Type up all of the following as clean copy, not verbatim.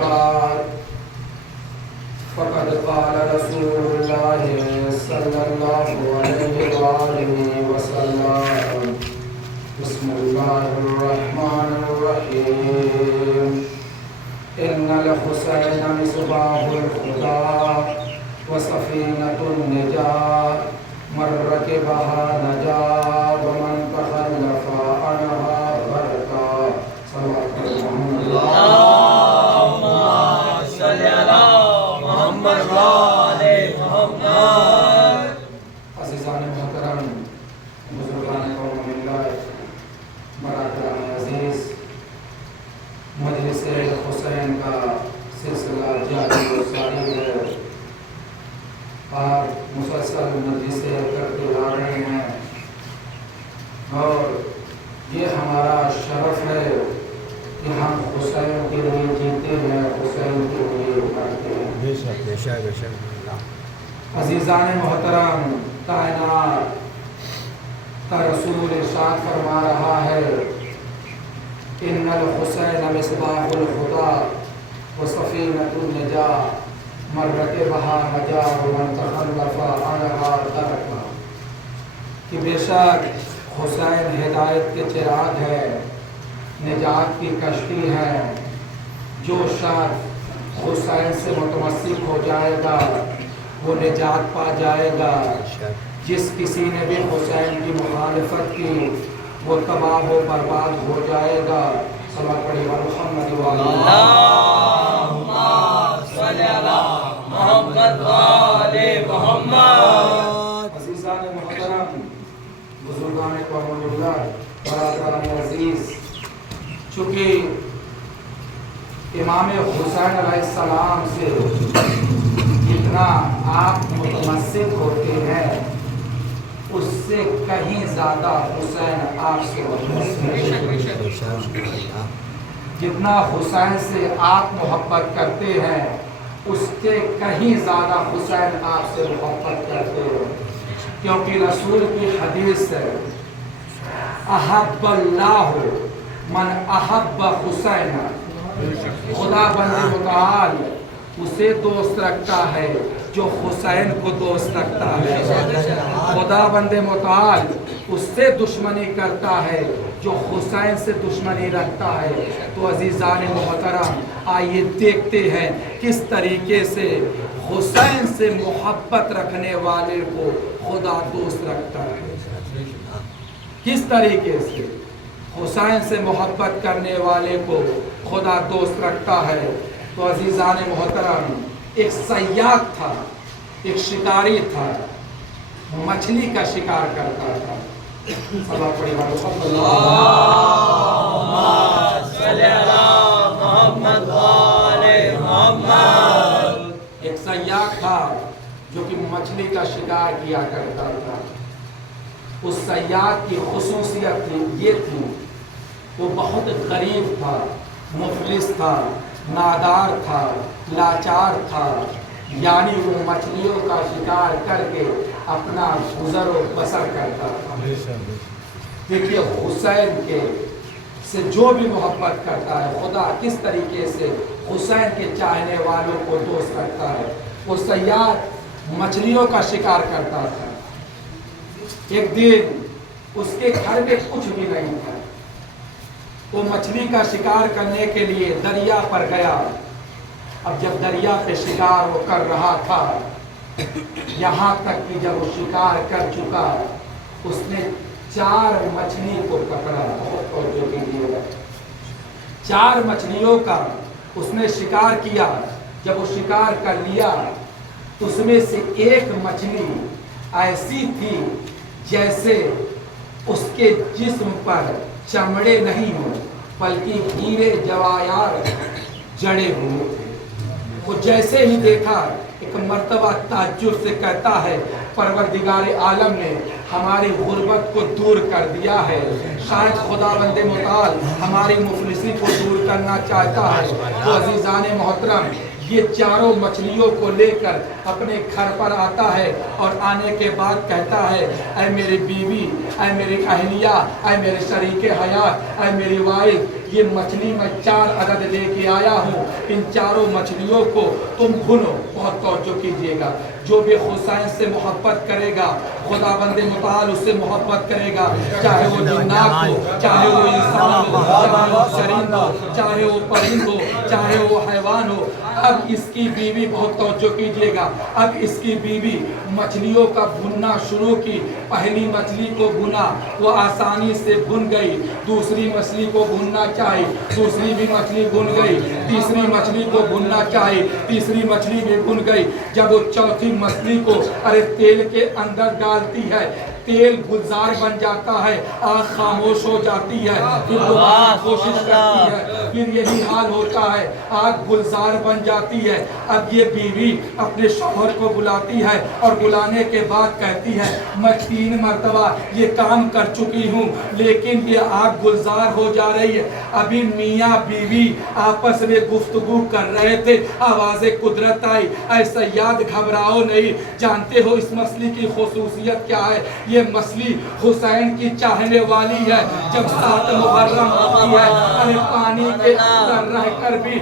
بعد فقد قال رسول الله صلى الله عليه وآله وسلم بسم الله الرحمن الرحيم إن الحسين مصباح الهدى وسفينة النجاة من ركبها نجا ومن تخلف عنها غرقا اللهم صل على محمد وآل محمد. عزیزان محترم، بزرگان قوم ملت، برادران عزیز، مجلس حسین کا سلسلہ جاری و ساری ہے اور مسلسل مجلسیں کرتے آ رہے ہیں، اور یہ ہمارا شرف ہے کہ ہم حسین کے لیے جیتے ہیں، حسین کے لیے مرتے ہیں۔ عزیزان محترم، کائنات کا رسول ارشاد فرما رہا ہے ان الحسین مصباح الہدی وسفینۃ النجاۃ من رکبها نجا ومن تخلف عنها غرقا، کہ بے شک حسین ہدایت کے چراغ ہے، نجات کی کشتی ہے۔ جو شخص حسین سے متمسک ہو جائے گا وہ نجات پا جائے گا۔ جس کسی نے بھی حسین کی مخالفت کی وہ تباہ و برباد ہو جائے گا۔ صلی پڑھی محمد اللهم صل على محمد وآل محمد. عزیزان محترم، بزرگان قوم ملت، برادران عزیز، چونکہ امام حسین علیہ السلام سے جتنا آپ متمسک ہوتے ہیں اس سے کہیں زیادہ حسین آپ سے متمسک ہے۔ جتنا حسین سے آپ محبت کرتے ہیں اس سے کہیں زیادہ حسین آپ سے محبت کرتے ہیں، کیونکہ رسول کی حدیث ہے احب اللہ من احب حسین، خدا بند متعال اسے دوست رکھتا ہے جو حسین کو دوست رکھتا ہے، خدا بند متعال اس سے دشمنی کرتا ہے جو حسین سے دشمنی رکھتا ہے۔ تو عزیزان محترم، آئیے دیکھتے ہیں کس طریقے سے حسین سے محبت رکھنے والے کو خدا دوست رکھتا ہے، کس طریقے سے حسین سے محبت کرنے والے کو خدا دوست رکھتا ہے۔ تو عزیزان محترم، ایک صیاد تھا، ایک شکاری تھا، مچھلی کا شکار کرتا تھا۔ سبق پڑھی اللهم صل على محمد وآل محمد. ایک صیاد تھا جو کہ مچھلی کا شکار کیا کرتا تھا۔ اس صیاد کی خصوصیت یہ تھی وہ بہت غریب تھا، مفلس تھا، نادار تھا، لاچار تھا، یعنی وہ مچھلیوں کا شکار کر کے اپنا گزر و بسر کرتا تھا۔ دیکھیے حسین کے سے جو بھی محبت کرتا ہے خدا کس طریقے سے حسین کے چاہنے والوں کو دوست رکھتا ہے۔ وہ صیاد مچھلیوں کا شکار کرتا تھا۔ ایک دن اس کے گھر میں کچھ بھی نہیں تھا، وہ مچھلی کا شکار کرنے کے لیے دریا پر گیا۔ اب جب دریا پہ شکار وہ کر رہا تھا، یہاں تک کہ جب وہ شکار کر چکا اس نے 4 مچھلی کو پکڑا۔ 4 مچھلیوں کا اس نے شکار کیا۔ جب وہ شکار کر لیا اس میں سے ایک مچھلی ایسی تھی جیسے اس کے جسم پر چمڑے نہیں ہو بلکہ ہیرے جواہرات جڑے ہوئے تھے۔ وہ جیسے ہی دیکھا ایک مرتبہ تعجب سے کہتا ہے پروردگار عالم نے ہماری غربت کو دور کر دیا ہے، شاید خدا بند متعال ہماری مفلسی کو دور کرنا چاہتا ہے۔ تو عزیزان محترم، یہ چاروں مچھلیوں کو لے کر اپنے گھر پر آتا ہے اور آنے کے بعد کہتا ہے اے میری بیوی، اے میری اہلیہ، اے میرے شریک حیات، اے میری وائف، یہ مچھلی میں 4 عدد لے کے آیا ہوں، ان چاروں مچھلیوں کو تم بھنو۔ بہت توجہ کیجئے گا، جو بھی حسین سے محبت کرے گا خدا بند متعال اس سے محبت کرے گا، چاہے وہ جنات ہو، چاہے وہ انسان ہو، چاہے وہ چرند ہو، چاہے وہ پرند ہو، چاہے وہ حیوان ہو۔ اب اس کی بیوی، بہت توجہ کیجئے گا، اب اس کی بیوی مچھلیوں کا بھننا شروع کی۔ پہلی مچھلی کو بھنا، وہ آسانی سے بھن گئی، دوسری مچھلی کو بھننا چاہی، دوسری بھی مچھلی بھن گئی، تیسری مچھلی کو بھننا چاہی، تیسری مچھلی بھی بھن گئی۔ جب وہ چوتھی مچھلی کو تیل کے اندر ڈالتی ہے، تیل گلزار بن جاتا ہے، آگ خاموش ہو جاتی ہے، پھر دوبارہ کوشش کرتی ہے، پھر یہی حال ہوتا ہے، آگ گلزار بن جاتی ہے۔ اب یہ بیوی اپنے شوہر کو بلاتی ہے اور بلانے کے بعد کہتی ہے میں 3 مرتبہ یہ کام کر چکی ہوں لیکن یہ آگ گلزار ہو جا رہی ہے۔ ابھی میاں بیوی آپس میں گفتگو کر رہے تھے، آواز قدرت آئی، اے سیاد گھبراؤ نہیں، جانتے ہو اس مچھلی کی خصوصیت کیا ہے؟ یہ مچھلی حسین کی چاہنے والی ہے۔ جب 7 محرم ہوتی ہے، ارے پانی کے اندر رہ کر بھی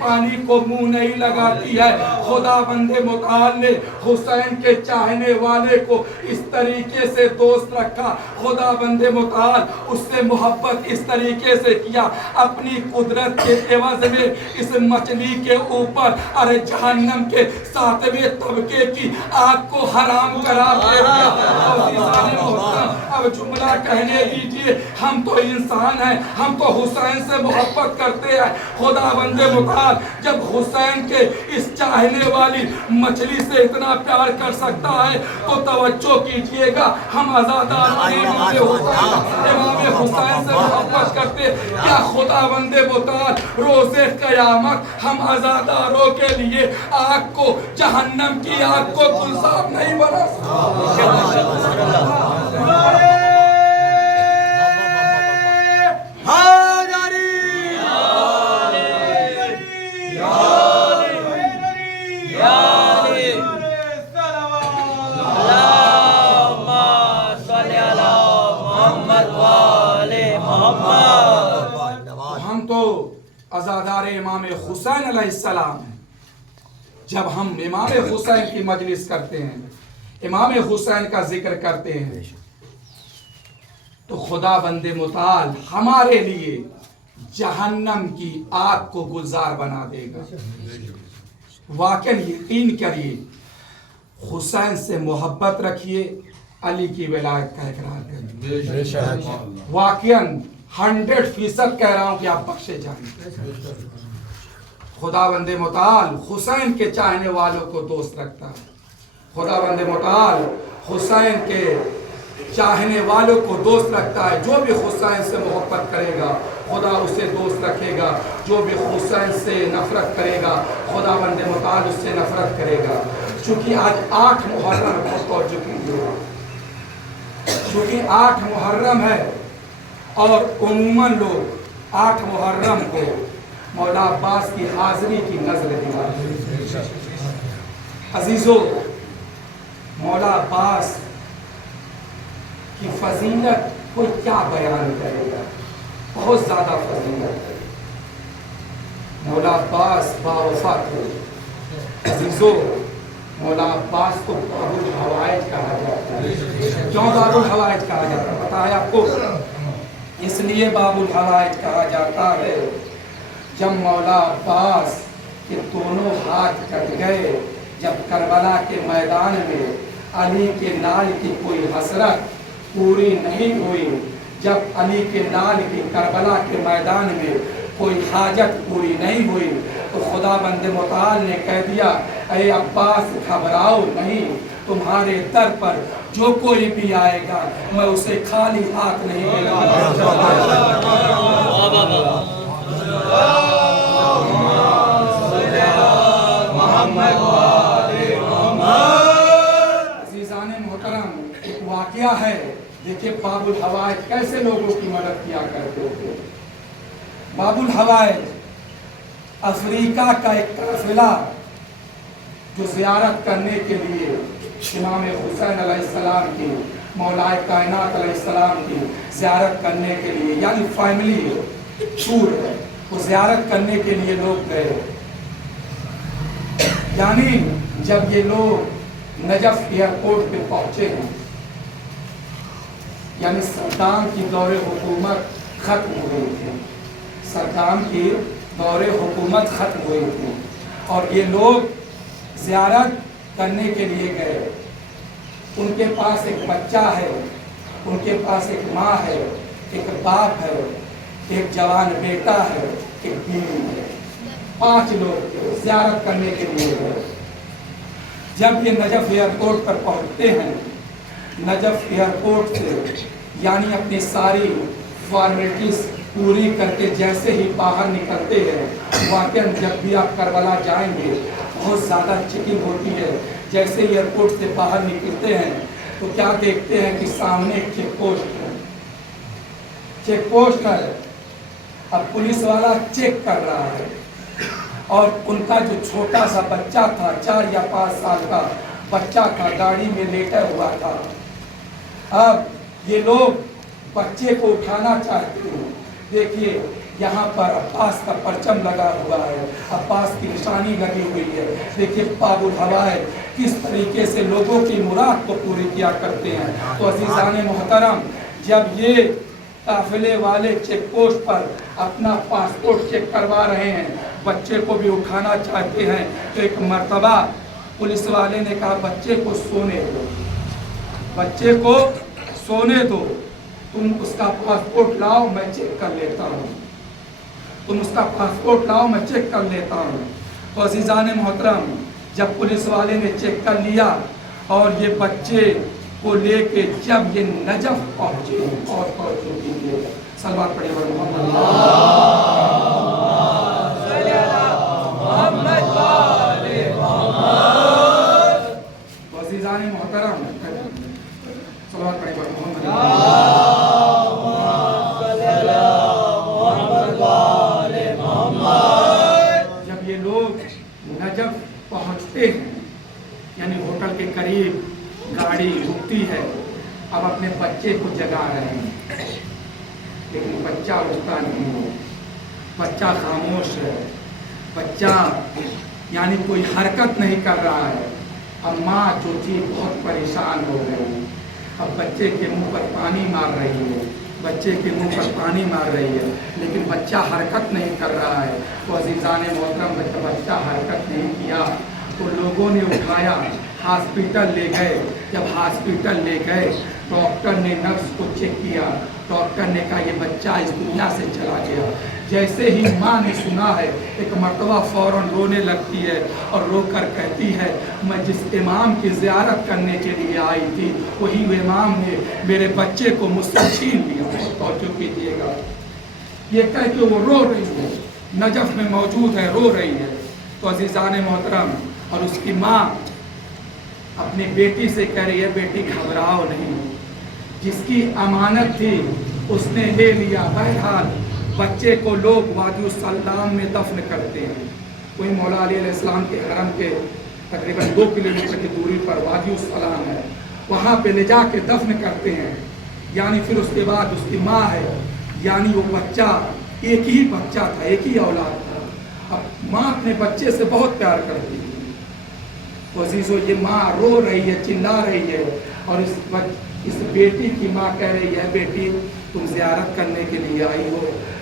پانی کو منہ نہیں لگاتی ہے۔ خدا بند متعال نے حسین کے چاہنے والے کو اس طریقے سے دوست رکھا، خدا بند متعال اس سے محبت اس طریقے سے کیا، اپنی قدرت کے عوض میں اس مچھلی کے اوپر جہنم کے 7ویں طبقے کی آگ کو حرام قرار دے دیا۔ اب جملہ کہنے دیجئے، ہم تو انسان ہیں، ہم تو حسین سے محبت کرتے ہیں۔ خدا بند متعال جب حسین کے اس چاہنے والی مچھلی سے اتنا پیار کر سکتا ہے تو توجہ کیجئے گا، ہم عزادار امام حسین سے محبت کرتے، کیا خدا بند متعال روز قیامت ہم عزاداروں کے لیے آگ کو، جہنم کی آگ کو گلزار نہیں بنا ہم تو عزادار امام حسین علیہ السلام ہیں۔ جب ہم امام حسین کی مجلس کرتے ہیں، امام حسین کا ذکر کرتے ہیں تو خدا بند متعال ہمارے لیے جہنم کی آگ کو گلزار بنا دے گا۔ واقعاً یقین کریے، حسین سے محبت رکھیے، علی کی ولایت کا اقرار کریے۔ واقعاً 100% کہہ رہا ہوں کہ آپ بخشے جائیں۔ خدا بند متعال حسین کے چاہنے والوں کو دوست رکھتا ہے۔ خدا بند متعال حسین کے چاہنے والوں کو دوست رکھتا ہے۔ جو بھی حسین سے محبت کرے گا خدا اسے دوست رکھے گا، جو بھی حسین سے نفرت کرے گا خدا بند متعال اس سے نفرت کرے گا۔ چونکہ آج 8 محرم پہنچ چکی ہے، چونکہ 8 محرم ہے اور عموماً لوگ 8 محرم کو مولا عباس کی حاضری کی نظر دیتے ہیں۔ عزیزو، مولا عباس کی فضیلت کوئی کیا بیان کرے گا، بہت زیادہ فضیلت ہے۔ مولا عباس باوفات ہو۔ عزیزو، مولا عباس کو باب الحوائج کہا جاتا ہے۔ کیوں باب الحوائج کہا جاتا ہے پتہ ہے آپ کو؟ اس لیے باب الحوائج کہا جاتا ہے، جب مولا عباس کے دونوں ہاتھ کٹ گئے، جب کربلا کے میدان میں علی کے نال کی کوئی حسرت پوری نہیں ہوئی، جب علی کے نال کی کربلا کے میدان میں کوئی حاجت پوری نہیں ہوئی تو خدا بند متعال نے کہہ دیا اے عباس گھبراؤ نہیں، تمہارے در پر جو کوئی بھی آئے گا میں اسے خالی ہاتھ نہیں دے گا۔ عزیزان محترم، ایک واقعہ ہے، دیکھیں باب الحوائج کیسے لوگوں کی مدد کیا کرتے تھے۔ باب الحوائج अफ्रीका का एक काफिला जो ज़ियारत करने के लिए इमाम हुसैन अलैहिस्सलाम की, मौलाए कायनात अलैहिस्सलाम की ज़ियारत करने के लिए, यानी फैमिली टूर है, वो ज़ियारत करने के लिए लोग गए। यानी जब ये लोग नजफ एयरपोर्ट पे पहुंचे हैं, यानी सद्दाम की दौरे हुकूमत ख़त्म हो गई थी, सद्दाम की दौरे हुकूमत ख़त्म हुई थी और ये लोग ज़ियारत करने के लिए गए। उनके पास एक बच्चा है, उनके पास एक माँ है, एक बाप है, एक जवान बेटा है, एक बीवी है, 5 लोग ज़ियारत करने के लिए गए। जब ये नजफ एयरपोर्ट पर पहुँचते हैं, नजफ एयरपोर्ट से यानी अपनी सारी फॉर्मेलिटीज़ पूरी करके जैसे ही बाहर निकलते हैं, वाकई जब भी आप करबला जाएंगे बहुत ज़्यादा चेकिंग होती है। जैसे एयरपोर्ट से बाहर निकलते हैं तो क्या देखते हैं कि सामने एक चेक पोस्ट है, चेक पोस्ट है। अब पुलिस वाला चेक कर रहा है और उनका जो छोटा सा बच्चा था, 4 या 5 साल का बच्चा था, गाड़ी में लेटा हुआ था। अब ये लोग बच्चे को उठाना चाहते हैं। देखिए यहाँ पर अब्बास का परचम लगा हुआ है, अब्बास की निशानी लगी हुई है। देखिए बाबुल हवाए किस तरीके से लोगों की मुराद को पूरी किया करते हैं। तो अज़ीज़ान मोहतरम, जब ये काफिले वाले चेक पोस्ट पर अपना पासपोर्ट चेक करवा रहे हैं, बच्चे को भी उठाना चाहते हैं, तो एक मर्तबा पुलिस वाले ने कहा बच्चे को सोने दो, बच्चे को सोने दो, तुम उसका पासपोर्ट लाओ, मैं चेक कर लेता हूँ, तुम उसका पासपोर्ट लाओ, मैं चेक कर लेता हूँ। तो अज़ीज़ान मोहतरम, जब पुलिस वाले ने चेक कर लिया और ये बच्चे को लेके जब ये नजफ पहुँचे और पहुँचे कीजिए सलवार पड़े अज़ीज़ान मोहतरम, सलवार पड़े नजफ पहुंचते हैं, यानी होटल के करीब गाड़ी रुकती है। अब अपने बच्चे को जगा रहे हैं, लेकिन बच्चा उठता नहीं है, बच्चा खामोश है, बच्चा यानी कोई हरकत नहीं कर रहा है। अब माँ जो थी बहुत परेशान हो गई, अब बच्चे के मुंह पर पानी मार रही है, बच्चे के मुंह पर पानी मार रही है, लेकिन बच्चा हरकत नहीं कर रहा है। तो अज़ीज़ान मोहतरम, बच्चा हरकत नहीं किया तो लोगों ने उठाया, हॉस्पिटल ले गए। जब हॉस्पिटल ले गए, डॉक्टर ने नर्स को चेक किया, डॉक्टर ने कहा ये बच्चा इस दुनिया से चला गया। जैसे ही माँ ने सुना है, एक मर्तबा फ़ौरन रोने लगती है और रोकर कहती है मैं जिस इमाम की ज़ियारत करने के लिए आई थी, वही इमाम ने मेरे बच्चे को मुझसे छीन लिया। तवज्जो कीजिएगा, ये कह के वो रो रही है, नजफ में मौजूद है, रो रही है। तो अज़ीज़ान मोहतरम, और उसकी माँ अपनी बेटी से कह रही है बेटी घबराओ नहीं, जिसकी अमानत थी उसने ले लिया। बहरहाल बच्चे को लोग वादी सल्लाम में दफन करते हैं। कोई मौला अली अलैहिस्सलाम के हरम के तकरीबन 2 किलोमीटर की दूरी पर वादी सलाम है, वहाँ पे ले जा के दफन करते हैं। यानी फिर उसके बाद उसकी माँ है, यानी वो बच्चा एक ही बच्चा था, एक ही औलाद था। अब माँ अपने बच्चे से बहुत प्यार करती थी। तो अजीज़ों, ये माँ रो रही है, चिल्ला रही है, और इस बेटी की माँ कह रही है बेटी तुम ज़ियारत करने के लिए आई हो,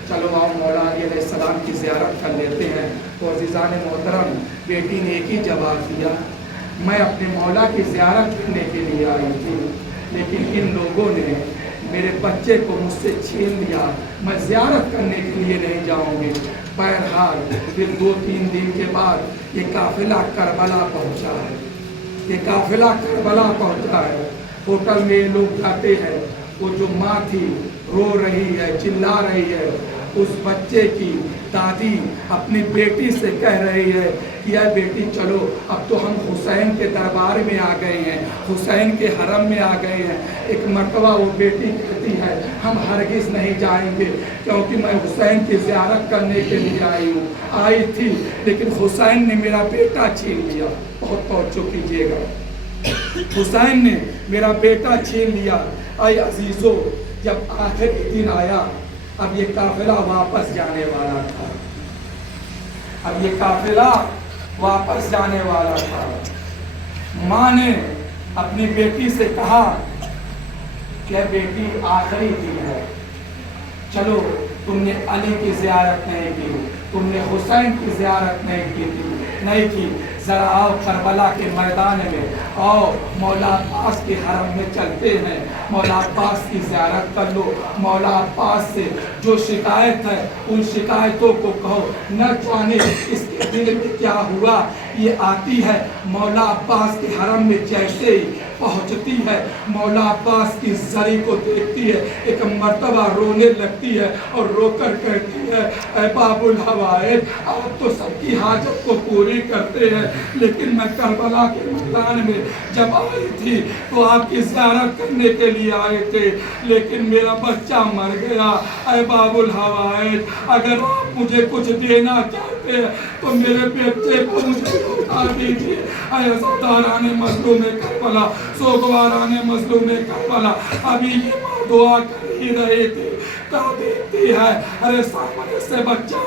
चलो आओ मौला अली अलैहिस्सलाम की ज़ियारत कर लेते हैं। तो अज़ीज़ान मोहतरम, बेटी ने एक ही जवाब दिया, मैं अपने मौला की ज़ियारत करने के लिए आई थी, लेकिन इन लोगों ने मेरे बच्चे को मुझसे छीन लिया, मैं ज़ियारत करने के लिए नहीं जाऊँगी। बहरहाल फिर 2-3 दिन के बाद ये काफ़िला करबला पहुँचा है, ये काफ़िला करबला पहुँचा है। होटल में लोग जाते हैं, वो जो माँ थी रो रही है, चिल्ला रही है, उस बच्चे की दादी अपनी बेटी से कह रही है कि यार बेटी चलो, अब तो हम हुसैन के दरबार में आ गए हैं, हुसैन के हरम में आ गए हैं। एक मर्तबा वो बेटी कहती है हम हरगिज़ नहीं जाएंगे, क्योंकि मैं हुसैन की ज़ियारत करने के लिए आई थी, लेकिन हुसैन ने मेरा बेटा छीन लिया। बहुत तवज्जो कीजिएगा, हुसैन ने मेरा बेटा छीन लिया। ऐ अजीज़ों, जब आखिरी दिन आया, अब ये काफिला वापस जाने वाला था, अब ये काफिला वापस जाने वाला था। माँ ने अपनी बेटी से कहा कि बेटी आखिरी दिन है, चलो, तुमने अली की ज़ियारत नहीं की, तुमने हुसैन की ज़ियारत नहीं की, ज़रा आओ करबला के मैदान में आओ, मौला अब्बास के हरम में चलते हैं, मौला अब्बास की ज़ियारत कर लो। मौला अब्बास से जो शिकायत है उन शिकायतों को कहो। न जाने इसके दिल में क्या हुआ, ये आती है मौला अब्बास के हरम में, जैसे ही पहुँचती है मौला अब्बास की जरी को देखती है, एक मर्तबा रोने लगती है और रोकर कहती है ऐ बाबुल हवाइज, आप तो सबकी हाजत को पूरी करते हैं, लेकिन मैं करबला के मैदान में जब आई थी तो आपकी ज़ियारत करने के लिए आए थे, लेकिन मेरा बच्चा मर गया। ऐ बाबुल हवाइज, अगर आप मुझे कुछ देना चाहते हैं तो मेरे बच्चे को मुझे लौटा दीजिए। ऐ अज़ादाराने मज़लूम करबला, सोगवाराने मज़लूम करबला, अभी ये माँ दुआ कर ही रही थी, क्या देखती है, अरे सामने से बच्चा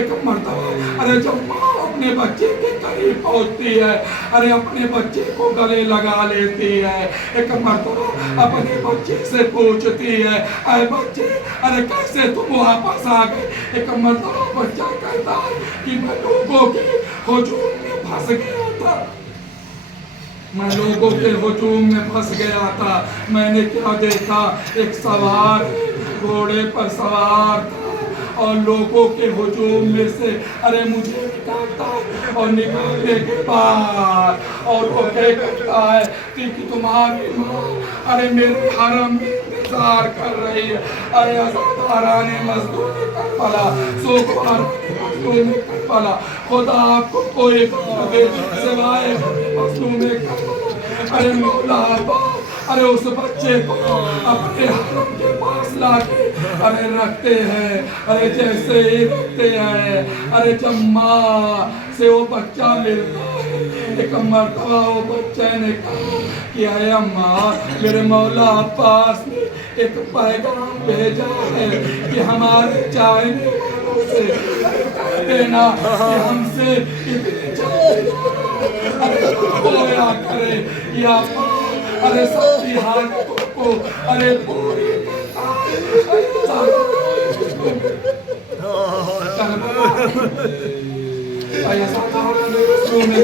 एक मर्तबा, अरे जब माँ अपने बच्चे के करीब पहुँचती है, अरे अपने बच्चे को गले लगा लेती है, एक मर्तबा अपने बच्चे से पूछती है अरे बच्चे, अरे कैसे तुम वापस आ गए। एक मर्तबा बच्चा कहता है कि मैं लोगों के हुजूम में फंस गया था, मैं लोगों के हुजूम में फंस गया था। मैंने क्या देखा, एक सवार घोड़े पर सवार था और लोगों के हुजूम में से अरे मुझे निकालता है और निकालने के बाद और वो कहता है कि तुम्हारी माँ अरे मेरे हरम में इंतजार कर रही है। अरे अज़ादाराने मज़लूम करबला, सोगवाराने मज़लूम करबला, खुदा आपको कोई काम दे सिवाय मज़लूम करबला। अरे मौला अब्बास, अरे उस बच्चे को अपने हरम के पास लाके अरे रखते हैं, अरे जैसे ही रखते हैं, अरे जब माँ से वो बच्चा मिलता है, एक मर्तबा वो बच्चे ने कहा कि अरे अम्मा, मेरे मौला अब्बास ने एक पैगाम भेजा है कि हमारे चाहने वालों से देना कि हमसे इतनी होया करे या अरे सबकी हालतों को अरे पूरी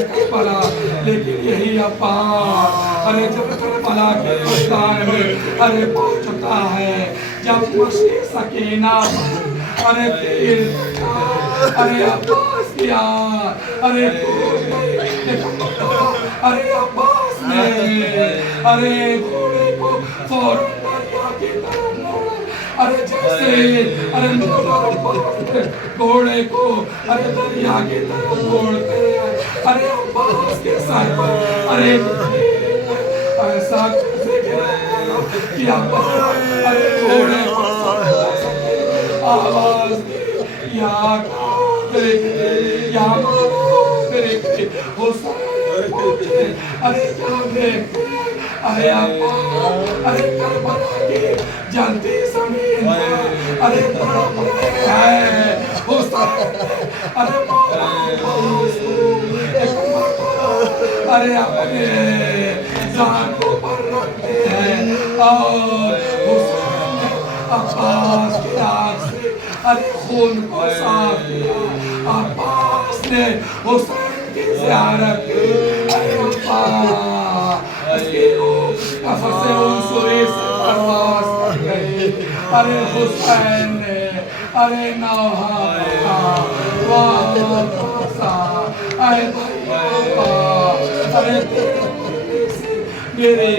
करबला। लेकिन यही अब्बास अरे जब करबला के मैदान में अरे पहुंचता है, जब मस्ती सकीना अरे तीर अरे अब्बास किया अरे अरे अब्बास ने अरे घोड़े को फौरन दरिया की तरफ मोड़ा। अरे जैसे अरे घोड़े को अरे दरिया की तरफ मोड़ते हैं, अरे अब्बास के सर पर अरे ऐसा कि अब्बास अरे घोड़े को आवाज दी या अरे क्या देखते, अरे अब्बास अरे करबला की जलती जमीन अरे तड़प रहे हैं हुसैन, अरे अरे अपने जान को पर रखते हैं और हुसैन ने अब्बास की आँख से अरे खून को साफ किया। अब्बास ने हुसैन की ज़ियारत की। अरे अब्बास की कफ़से उनसुरी से परवाज़ कर गई। अरे हुसैन ने अरे नौहा अरे भैया अरे मेरी